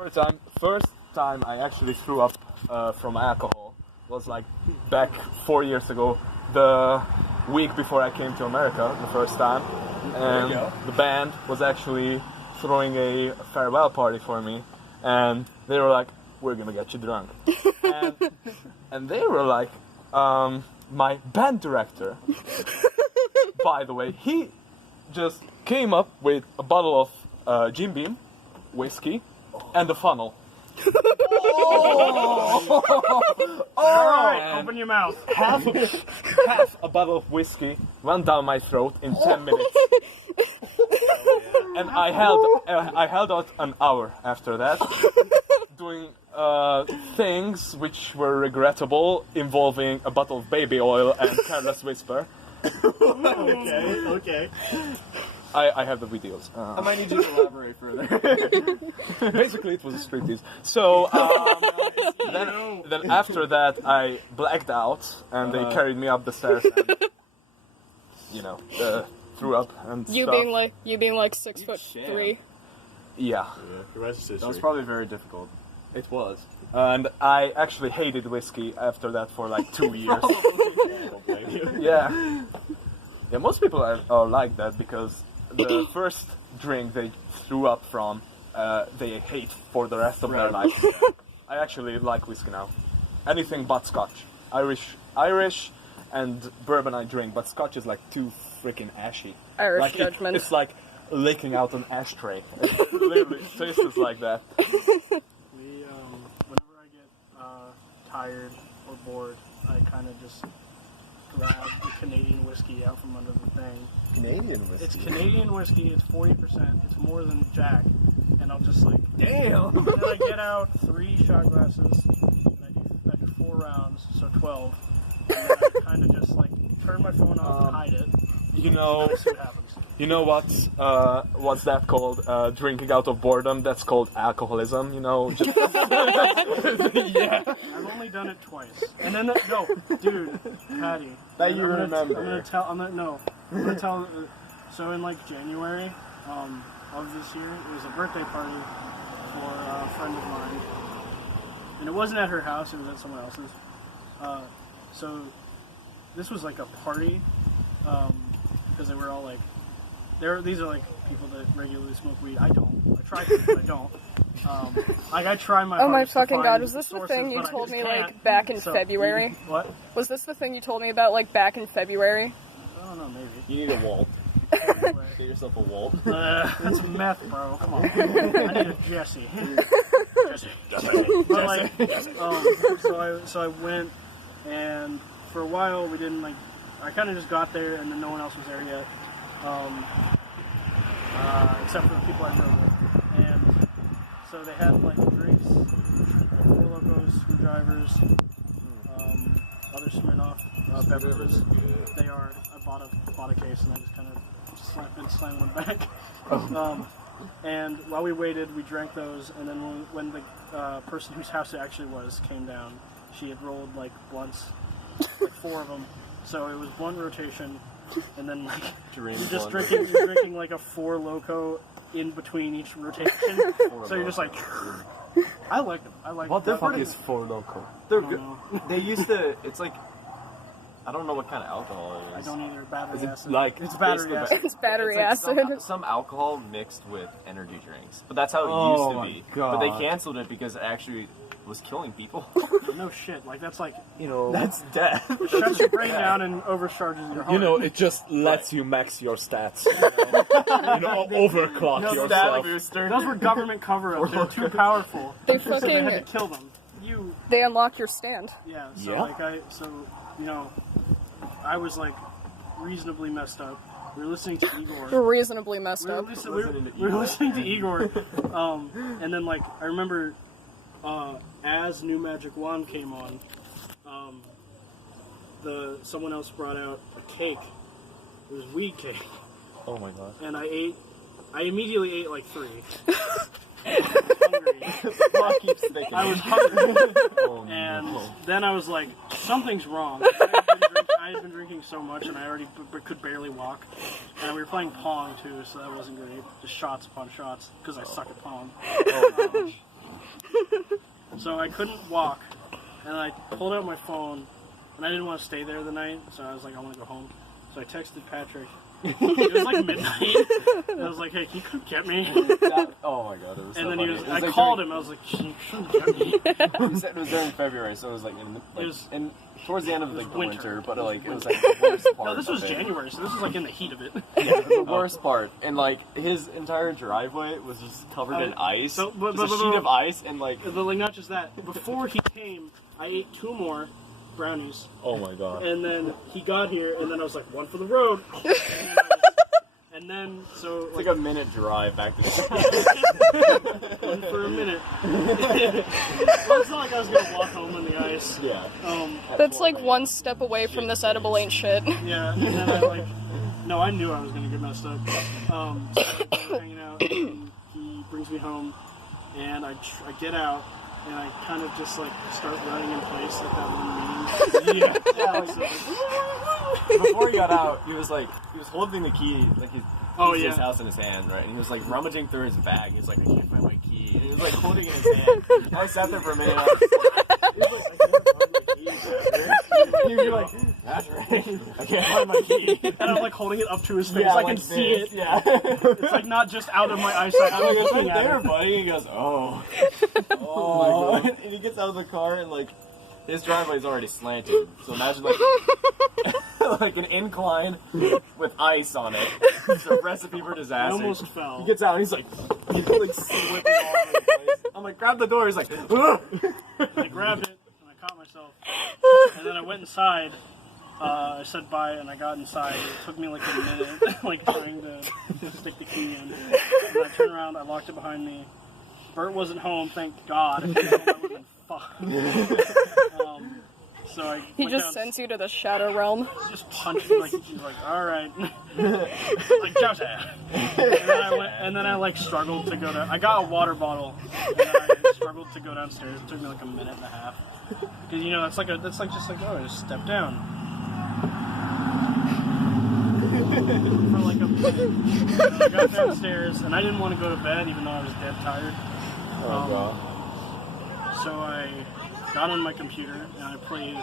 First time I actually threw up from alcohol was like back 4 years ago, the week before I came to America the first time, and the band was actually throwing a farewell party for me, and they were like, "We're gonna get you drunk," and they were like, my band director, by the way, he just came up with a bottle of Jim Beam whiskey and a funnel. Alright, open your mouth. Half a bottle of whiskey went down my throat in 10 minutes. And I held out an hour after that, doing things which were regrettable, involving a bottle of baby oil and Careless Whisper. Okay. I have the videos. I might need you to elaborate further. Basically, it was a striptease. So then after that, I blacked out, and they carried me up the stairs, and threw up and You stuff. being like 6'3". Yeah, That was probably very difficult. it was. And I actually hated whiskey after that for like 2 years. Yeah. Yeah, most people are like that because the first drink they threw up from, they hate for the rest of their life. I actually like whiskey now. Anything but Scotch. Irish and bourbon I drink, but Scotch is like too freaking ashy. Irish judgment. It's like licking out an ashtray. It literally tastes like that. Whenever I get tired or bored, I kind of just grab the Canadian whiskey out from under the thing. Canadian whiskey? It's Canadian whiskey, it's 40%, it's more than Jack, and I'll just like, Damn! and then I get out 3 shot glasses, and I do 4 rounds, so 12, and then I kind of just like turn my phone off and hide it. You know, See what happens. you know what's that called? Drinking out of boredom. That's called alcoholism. You know. Just yeah. I've only done it twice. And then, no, dude, Patty. That you remember. I'm gonna tell, so in like January of this year, it was a birthday party for a friend of mine. And it wasn't at her house, it was at someone else's. So this was like a party, because they were all like, these are like people that regularly smoke weed. I don't. I try to, but I don't. I try my Oh my hardest to fucking find god, was this the sources, thing you but I told just me can't. like back in So, February? What? Was this the thing you told me about like back in February? I don't know, maybe. You need a walt. Anyway. Get yourself a walt. It's meth, bro. Come on. I need a Jesse. But like, so I went, and for a while we didn't like. I kind of just got there, and then no one else was there yet, except for the people I drove with. And so they had like drinks, like 4 Locos, screwdrivers, other Smirnoff beverages. They are. I bought a case, and I just kind of been slamming them back. And while we waited, we drank those, and then when the person whose house it actually was came down, she had rolled like blunts, like 4 of them. So it was blunt rotation, and then like you're drinking like a 4 Loco in between each rotation. So you're just like, I like them. I like. What them. the fuck is 4 Loco? They're good. They used to. It's like, I don't know what kind of alcohol it is. I don't either. Battery acid. like- it's battery acid. It's battery It's like acid. some alcohol mixed with energy drinks, but that's how it used to be. God. But they canceled it because it actually was killing people. No shit. Like that's like That's death. shuts your brain down and overcharges your heart. It just lets you max your stats. Overclock yourself. Those were government cover-ups. They're too powerful. They So they had to fucking kill them. they unlock your stand. Yeah. So Yeah. I was like reasonably messed up. We were listening to Igor. Reasonably messed We were up. listening to Igor. And then like I remember, as New Magic Wand came on, someone else brought out a cake. It was weed cake. Oh my god. And I immediately ate like 3. I was hungry. And then I was like, something's wrong. I had been drinking so much, and I already could barely walk. And we were playing Pong, too, so that wasn't great. Just shots upon shots, because I suck at Pong. So I couldn't walk, and I pulled out my phone, and I didn't want to stay there the night, so I was like, I want to go home. So I texted Patrick. It was like midnight. And I was like, hey, can you come get me? Oh my god, it was so And then funny. he was, I called him. I was like, can you come get me? He said it was during February, so it was like towards the end of like the winter, but like it was like winter. the worst part. No, this was of it. January, so this was like in the heat of it. Yeah, the worst part, and like his entire driveway was just covered in ice. So, but, Just a sheet of ice, and like not just that. Before he came, I ate 2 more brownies, Oh my god. and then he got here, and then I was like, 1 for the road. And then so it's like a minute drive back to the 1 for a minute. Well, it's not like I was gonna walk home on the ice. yeah. That's like one step away from this edible ain't shit. Yeah, and then I knew I was gonna get messed up. So we're hanging out, and he brings me home, and I get out, and I kind of just like start running in place like that one meme. Before he got out, he was holding the key, like his his house in his hand, right? And he was like rummaging through his bag. He was like, I can't find my key. And he was like holding it in his hand. I sat there for a minute. And I was like, I can't find my key. He was like, that's right. I can't find my key. And I'm like holding it up to his face. Yeah, I like can see this, it. Yeah. It's like not just out of my eyesight. I'm I'm like, it's looking right at there, it. buddy. He goes, oh. Oh. And he gets out of the car and like his driveway's already slanted. So imagine like like an incline with ice on it. It's a recipe for disaster. I almost fell. He gets out and he's like slipping all over the place. I'm like, grab the door. He's like, ugh. I grabbed it and I caught myself. And then I went inside. I said bye and I got inside. It took me like a minute, like trying to stick the key in. And I turned around, I locked it behind me. Bert wasn't home, thank God. If he was home, I would have been fucked. So He went just down, sends you to the shadow realm. just punched me like he's like, all right, like Joseph. And then I like struggled to go down. I got a water bottle, and then I struggled to go downstairs. It took me like a minute and a half. Because you know that's like just like oh, just step down. For like a minute. I got downstairs, and I didn't want to go to bed, even though I was dead tired. Oh god. So I got on my computer and I played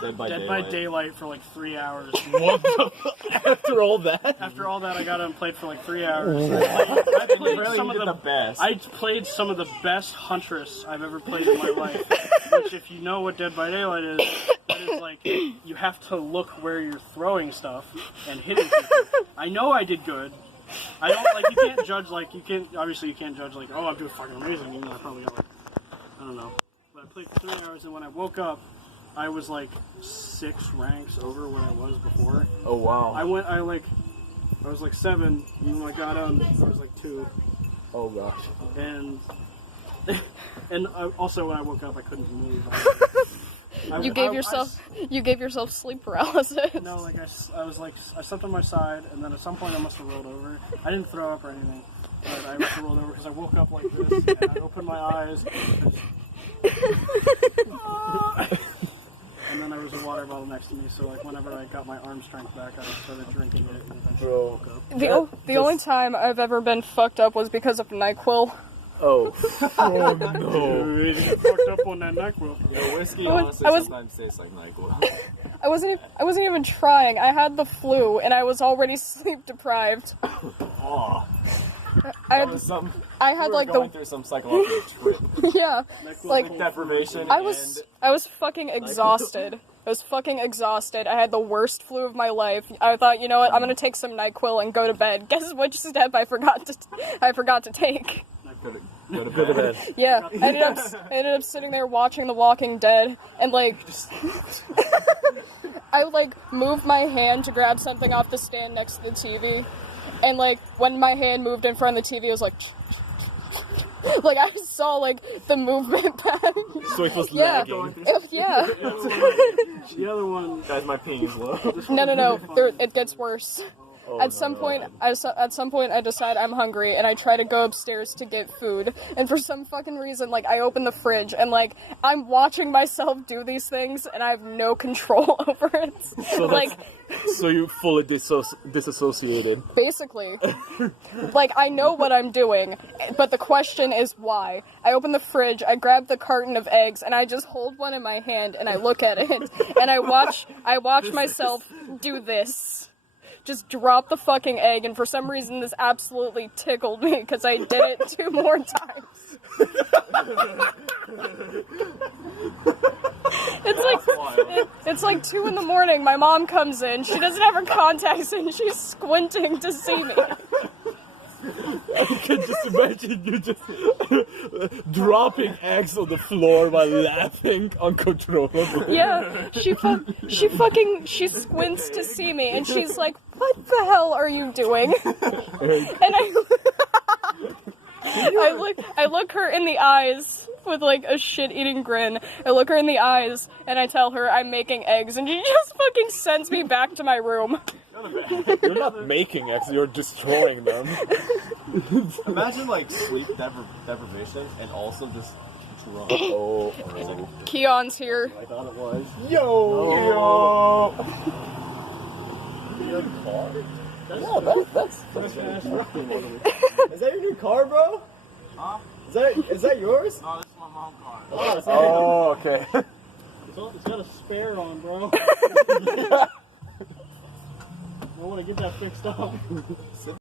Dead by Dead by Daylight for like 3 hours. What the After all that? After all that, I got on and played for like 3 hours. I played Really, some of you did the best. I played some of the best Huntress I've ever played in my life. Which, if you know what Dead by Daylight is, it is like you have to look where you're throwing stuff and hitting people. I know I did good. I don't like you can't judge like you can't obviously you can't judge like oh I'm doing fucking amazing even though I probably got like I don't know. But I played for 3 hours and when I woke up I was like 6 ranks over what I was before. Oh wow. I was like 7 and when I got on I was like 2 Oh gosh. and also when I woke up I couldn't move. You gave yourself sleep paralysis. No, like I slept on my side, and then at some point I must have rolled over. I didn't throw up or anything, but I must have rolled over because I woke up like this, and I opened my eyes, and then there was a water bottle next to me. So like whenever I got my arm strength back, I started drinking it, and eventually woke up. The only time I've ever been fucked up was because of Nyquil. Oh. Oh no. Dude, you fucked up on that Nyquil. Yeah, whiskey I was- honestly I was- sometimes tastes like Nyquil. I wasn't even trying. I had the flu and I was already sleep deprived. Oh, I that had was some. I had we were like going the through some psychological trip. yeah. Like Deprivation. I was fucking exhausted. I was fucking exhausted. I had the worst flu of my life. I thought, you know what? I'm gonna take some Nyquil and go to bed. Guess which step I forgot to take. Go to bed. Yeah, I ended up sitting there watching The Walking Dead, and like, I like moved my hand to grab something off the stand next to the TV, and like when my hand moved in front of the TV, it was like, like I saw like the movement pattern. So it was Yeah, lagging. yeah. The other one, Guys, my ping is low. No. It gets worse. At some point, I decide I'm hungry, and I try to go upstairs to get food. And for some fucking reason, like, I open the fridge, and, like, I'm watching myself do these things, and I have no control over it. So like, so you fully disassociated. basically. Like, I know what I'm doing, but the question is why. I open the fridge, I grab the carton of eggs, and I just hold one in my hand, and I look at it, and I watch myself do this. Just drop the fucking egg, and for some reason this absolutely tickled me because I did it 2 more times. It's like 2 in the morning. My mom comes in. She doesn't have her contacts in. She's squinting to see me. I can just imagine you just dropping eggs on the floor while laughing uncontrollably. Yeah, she squints to see me, and she's like, "What the hell are you doing?" And I look her in the eyes with like a shit-eating grin. I look her in the eyes, and I tell her I'm making eggs, and she just fucking sends me back to my room. You're not making eggs, you're destroying them. Imagine like sleep deprivation and also just drunk. Oh. Keon's here. I thought it was. Yo! Your car? Yeah, that's Is that your new car, bro? Huh? Is that yours? Oh, this is my mom's car. Oh, okay. It's got a spare on, bro. I want to get that fixed up.